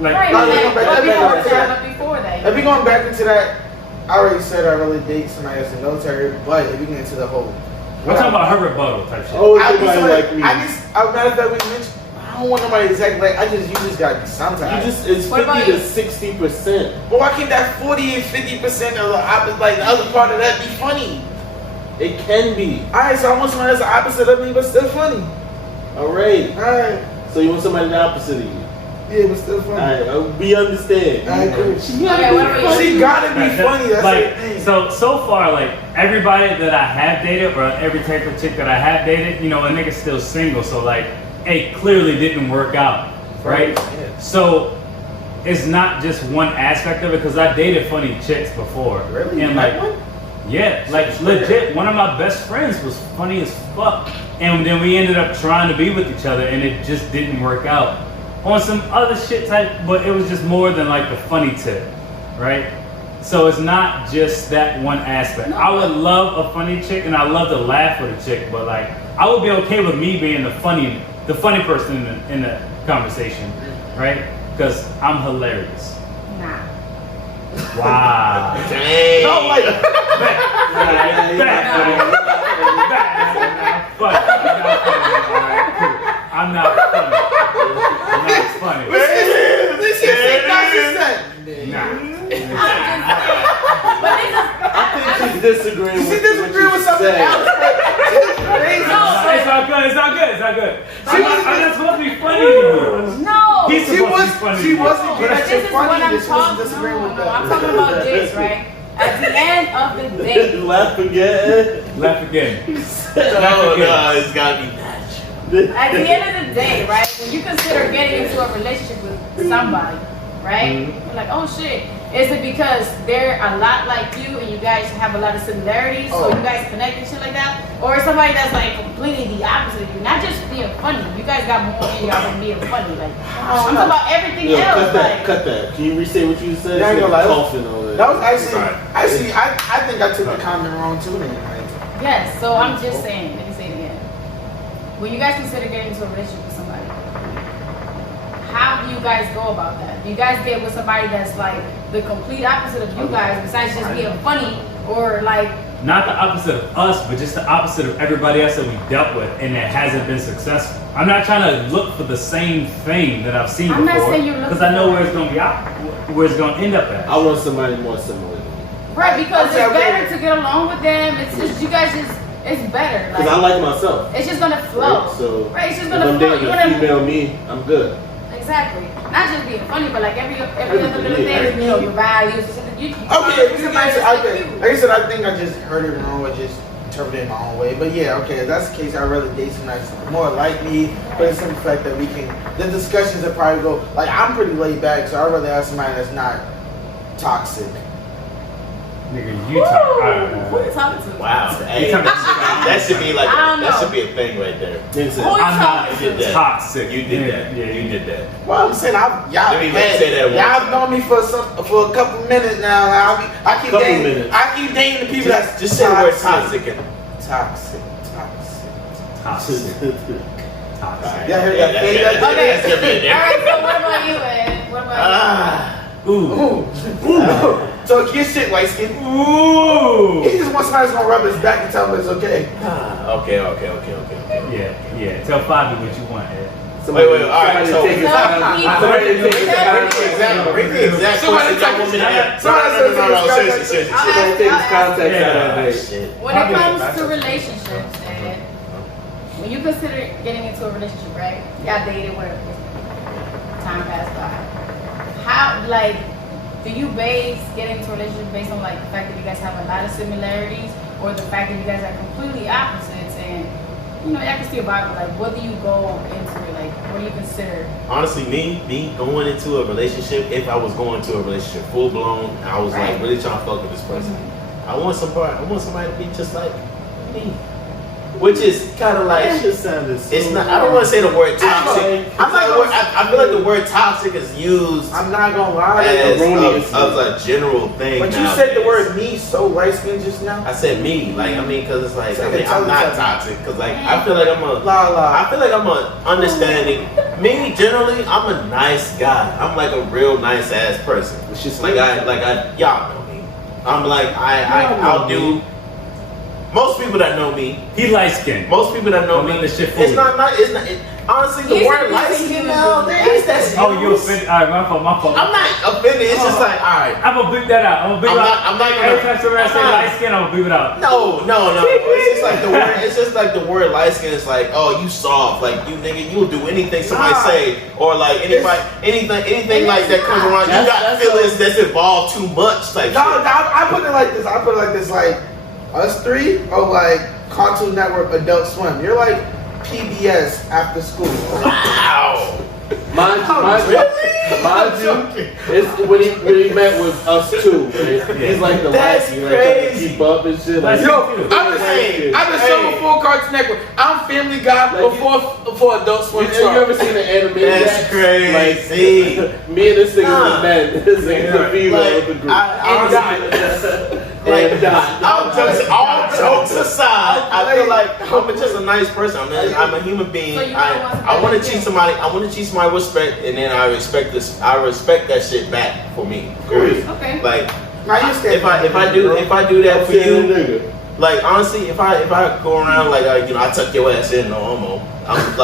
Like, Right, No, but no, but before that. If we going back into that, I already said I really date somebody that's in the military, but if we get into the whole, we're talking about her rebuttal type shit. Oh, I everybody like me. matter of fact, we mentioned, I don't want nobody exactly like, you just gotta be sometimes. It's What about 50 to you? 60%. But why can't that 40 and 50% of the other part of that be funny? It can be. Alright, so I want somebody that's the opposite of me, but still funny. All right. Alright, So you want somebody the opposite of you. yeah, but still funny. All right. We understand. Alright, cool. Okay, what about you? She gotta be funny, that's like, the thing. so far, like everybody that I have dated, or every type of chick that I have dated, you know, a nigga's still single, so like, it clearly didn't work out, right? Yeah. So it's not just one aspect of it, because I dated funny chicks before, Really? and You like, had one? yeah, like legit, one of my best friends was funny as fuck, and then we ended up trying to be with each other, and it just didn't work out. On some other shit type, but it was just more than like the funny tip, right? So it's not just that one aspect. No. I would love a funny chick, and I love to laugh with a chick, but like I would be okay with me being the funny person in the conversation, right? Because I'm hilarious. Nah. Wow. Dang. No, like, I'm not funny. I'm not funny. this shit say not Nah. But this is. I think she's disagreeing She with disagree what with you something said. else. Crazy. It's not good. It's not good. It's not good. She wasn't- I'm not supposed to be funny to you. No. He's She supposed was, to be funny. she to you. wasn't But getting this at is your what funny. I'm This wasn't talking. disagreeing with No, I'm that. talking about this, right? At the end of the day, Laugh again. Laugh again. No, it's gotta be natural. at the end of the day, right? When you consider getting into a relationship with somebody, right? You're like, oh shit. Is it because they're a lot like you and you guys have a lot of similarities, so you guys connect and shit like that? Or is somebody that's like completely the opposite of you? Not just being funny. You guys got more in y'all than being funny. Like, I'm talking about everything else. Cut that. Can you restate what you said? Yeah, I ain't gonna lie. Coughing over there. That was actually, I think I took the comment wrong too. Then, like, Yes, so I'm just saying, let me say it again. When you guys consider getting into a relationship with somebody, how do you guys go about that? Do you guys get with somebody that's like the complete opposite of you guys, besides just being funny, or like Not the opposite of us, but just the opposite of everybody else that we dealt with and that hasn't been successful. I'm not trying to look for the same thing that I've seen I'm not before saying you're looking because I know for where it's gonna be where it's gonna end up at. I want somebody more similar to me. right? Because Okay, it's okay. better to get along with them. It's just you guys just it's better. Because I Like, like myself. it's just gonna flow. Right? So Right, it's just if gonna I'm flow. dating You a wanna female me, I'm good. exactly. Not just being funny, but like every other little Yeah. thing, you know, your values. You okay, somebody that's okay. like you. Like I said, I think I just heard it wrong or just interpreted it my own way. But yeah, okay, if that's the case, I'd rather date somebody that's more like me, but it's the fact that we can, the discussions that probably go, like I'm pretty laid back, so I'd rather have somebody that's not toxic. Nigga, you talk. Who you talking to? Wow. Hey, that should be like I don't that know. should be a thing right there. Nigga said, Who you I'm not talking You did to? that. toxic. You did that. Yeah, You did that. Well, I'm saying y'all Let me say that y'all once. known me for a couple minutes now. I keep Couple dating, minutes. I keep dating the people that's Just say the word toxic. toxic. Toxic. Alright, Toxic. Y'all heard yeah, that? that's- That- that's- Okay. that's gonna be in All there. right. So what about you, Ed? What about Ooh. Ooh. So get shit white skin. Ooh. He just wants somebody who's gonna rub his back and tell him it's okay. Okay. Yeah. Tell Fabi what you want, Ed. Wait, all right. So Somebody take you? his No, time. he- Somebody take his Exactly. time. Bring the exact Somebody question y'all want me to take- ask. somebody No, take- seriously. Somebody take his context out of Ah, that. shit. When it comes to relationships, Ed, when you consider getting into a relationship, right? Y'all dated, whatever. Time passed by. How, like, do you base getting into a relationship based on like the fact that you guys have a lot of similarities, or the fact that you guys are completely opposites, and you know, I can see a vibe, but like, what do you go into? Like, what do you consider? Honestly, me going into a relationship, if I was going to a relationship full blown, I was Right. like really trying to fuck with this person. I want somebody to be just like me, which is kind of like That shit sounded so it's not. I don't want to say the word toxic. I'm not gonna- I feel like the word toxic is used I'm not gonna lie. as erroneously. of a general thing. But you said the nowadays. word me so light skinned just now. I said me, like because it's like It's like I mean, I'm not intelligent. toxic because like I feel like I'm a La la. I feel like I'm a understanding. Me generally, I'm a nice guy. I'm like a real nice ass person. It's just Like I y'all know me. I'm like I'll do. Most people that know me, He light skinned. most people that know Don't me, let this shit fool it's not. It's not. Honestly, the Here's word the light thing skin you nowadays. That's Oh, you offended? All right, my fault. I'm not offended. It's just like all right. I'm gonna beep that out. I'm I'm not gonna. Every time somebody say I'm not- light skin, I'm gonna beep it out. No. It's just like the word. It's just like the word light skin. It's like, oh, you soft. Like you nigga, you'll do anything somebody Nah. say, or like anybody, anything like that comes around. You got That's feelings that's involved too much. Like No, I put it like this. Like us three are like Cartoon Network, Adult Swim. You're like PBS after school. wow. Mind you, it's when he met with us too. He's like the That's last, like trying to crazy. keep up and shit. Like, Yo, I'm just Hey, I've been hey. so before Cartoon Network. I'm Family Guy Like, before Adult Swim. you ever seen the anime? That's crazy. Like, me and this nigga Nah. was men. This nigga's the female of the group. All jokes aside, I feel like I'm just a nice person. I'm a human being. So you I want to treat somebody. I want to treat somebody with respect, and then I respect this. I respect that shit back for me. Period. Okay. Like Now you stand if I do that for you, nigga. like honestly, if I go around like I tuck your ass in, no homo. I'm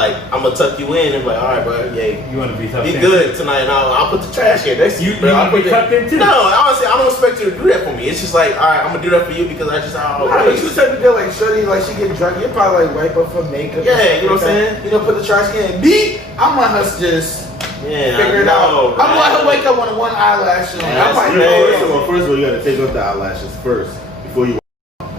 gonna tuck you in and be like, all right, bro, yeah. You wanna be tough? Be good tonight, and I'll put the trash can next to you. You bro. I'll wanna be put the- tucked in too? No, honestly, I don't expect you to do that for me. It's just like, all right, I'm gonna do that for you because I just, Nah, but you said to go like shorty, like she get drunk, you probably like wipe up her makeup. Yeah, you know what I'm saying? You know, put the trash can. Me, I'm let her just yeah, figure it out. I'm gonna let her wake up on one eyelash. You know, Yeah, I'm like, that's oh, First of all, you gotta take off the eyelashes first before you.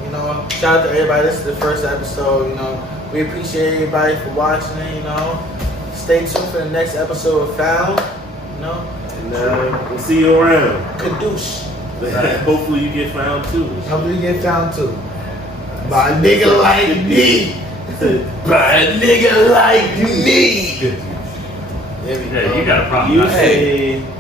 you know, shout out to everybody. This is the first episode. You know, we appreciate everybody for watching it. You know, stay tuned for the next episode of Found. You know, we'll see you around. Kadoosh. Hopefully you get found too. Hopefully you get found too. By a nigga like me. By a nigga like me. Yeah, you got a problem. You not saying. say